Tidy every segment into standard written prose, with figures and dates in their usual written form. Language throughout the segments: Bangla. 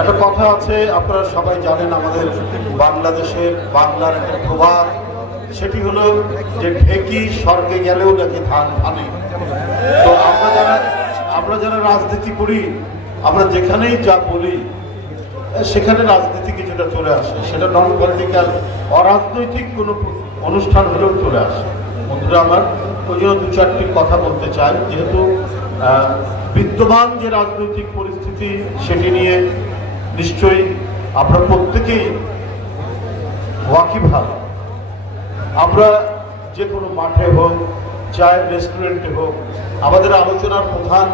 একটা কথা আছে, আপনারা সবাই জানেন, আমাদের বাংলাদেশে বাংলার একটা প্রবাদ, সেটি হলো যে ঢেকি স্বর্গে গেলেও নাকি ধান ভানে। তো আমরা যারা রাজনীতি করি, আমরা যেখানেই যা বলি সেখানে রাজনীতি কিছুটা চলে আসে, সেটা নন পলিটিক্যাল অরাজনৈতিক কোনো অনুষ্ঠান হলেও চলে আসে। বন্ধুরা আমার, ওই জন্য দু চারটি কথা বলতে চাই। যেহেতু বিদ্যমান যে রাজনৈতিক পরিস্থিতি সেটি নিয়ে নিশ্চয়ই আপনারা প্রত্যেকেই ওয়াকিবহাল। আমরা যে কোনো মাঠে হোক, চায়ের রেস্টুরেন্টে হোক, আমাদের আলোচনার প্রধান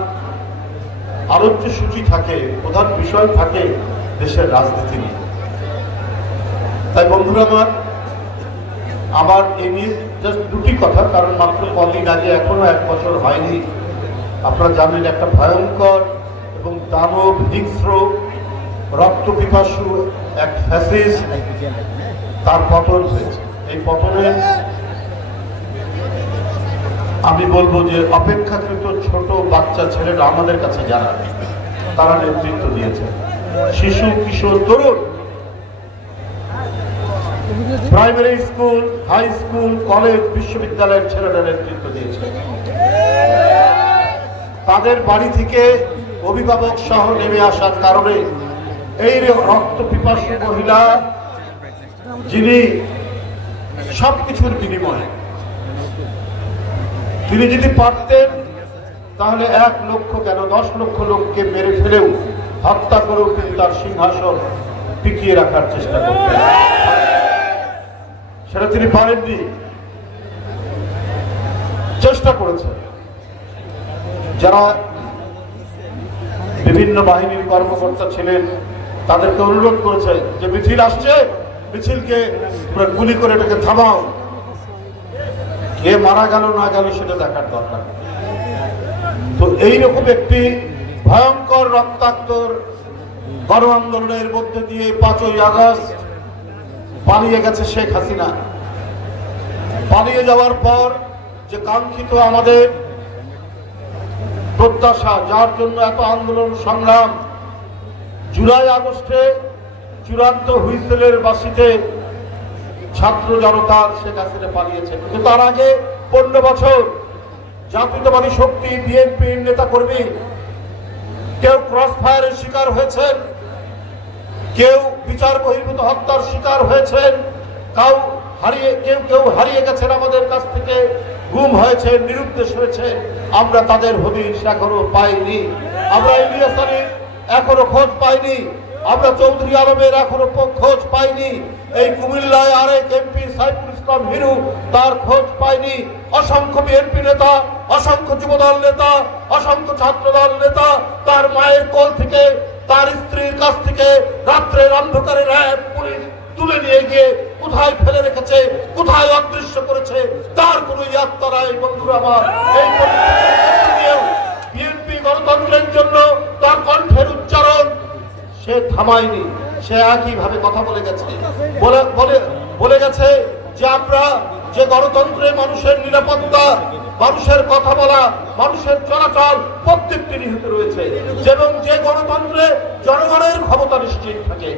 আলোচ্য সূচি থাকে, প্রধান বিষয় থাকে দেশের রাজনীতি নিয়ে। তাই বন্ধুরা আমার এই নিয়ে জাস্ট দুটি কথা, কারণ মাত্র কদিন আগে, এখনো 1 বছর হয়নি, আপনারা জানেন একটা ভয়ঙ্কর এবং দানব হিংস্র রক্ত পিপাসু এক ফ্যাসিস্ট তার পতন হয়েছে। এই পতনে আমি বলবো যে অপেক্ষাকৃত ছোট বাচ্চা ছেলেরা আমাদের কাছে যারা, তারা নেতৃত্ব দিয়েছে। শিশু, কিশোর, তরুণ, primary school, high school, college, বিশ্ববিদ্যালয়ের ছেলেরা নেতৃত্ব দিয়েছে। তাদের বাড়ি থেকে অভিভাবক সহ নেমে আসার কারণে এই রক্ত পিপাসু মহিলা, যিনি সবকিছুর বিনিময়ে, তিনি যদি পারতেন তাহলে 1 লক্ষ কেন 10 লক্ষ লোককে মেরে ফেলেও, হত্যা করেও তিনি তার সিংহাসন টিকিয়ে রাখার চেষ্টা করতেন। সেটা তিনি পারেননি, চেষ্টা করেছেন। যারা বিভিন্ন বাহিনীর কর্মকর্তা ছিলেন তাদেরকে অনুরোধ করেছে যে মিছিল আসছে, মিছিলকে গুলি করে এটাকে থামাও। কে মারা গেল না গেল সেটা দেখার দরকার। তো এইরকম একটি ভয়ঙ্কর রক্তাক্ত গণ আন্দোলনের মধ্যে দিয়ে 5ই আগস্ট পালিয়ে গেছে শেখ হাসিনা। পালিয়ে যাওয়ার পর যে কাঙ্ক্ষিত আমাদের প্রত্যাশা, যার জন্য এত আন্দোলন সংগ্রাম, জুলাই আগস্টে চূড়ান্ত হুইসেলের বাঁশিতে ছাত্র জনতার শেখ হাসিনা পালিয়েছে। কিন্তু তার আগে 15 বছর জাতীয়তাবাদী শক্তি বিএনপির নেতা কর্মী কেউ ক্রস ফায়ারের শিকার হয়েছেন, কেউ বিচার বহির্ভূত হত্যার শিকার হয়েছেন, কেউ হারিয়ে গেছেন আমাদের কাছ থেকে, গুম হয়েছে, নিরুদ্দেশ হয়েছে। আমরা তাদের হদিশ এখনো পাইনি। আমরা ইলিয়াস আলীর এখনো খোঁজ পাইনি। আমরা চৌধুরী আলমের এখনো খোঁজ পাইনি। এই কুমিল্লায় আরেক এমপি সাইফুল ইসলাম হিরু, তার খোঁজ পাইনি। অসংখ্য বিএনপি নেতা, অসংখ্য যুবদল নেতা, অসংখ্য ছাত্রদল নেতা তার মায়ের কোল থেকে, তার স্ত্রীর কাছ থেকে রাত্রের অন্ধকারে র্যাব পুলিশ তুলে নিয়ে গিয়ে কোথায় ফেলে রেখেছে, কোথায় অদৃশ্য করেছে, তার কোনো ইয়াত্তা নাই। বন্ধুরা আমার, এই বিএনপি গণতন্ত্রের জন্য তার কণ্ঠের উচ্চারণ সে থামায়নি। সে একইভাবে কথা বলে গেছে, বলে গেছে যে আমরা যে গণতন্ত্রে মানুষের নিরাপত্তা, মানুষের কথা বলা, মানুষের চলাচল প্রত্যেকটি নিহিত রয়েছে, এবং যে গণতন্ত্রে জনগণের ক্ষমতা নিশ্চিত থাকে।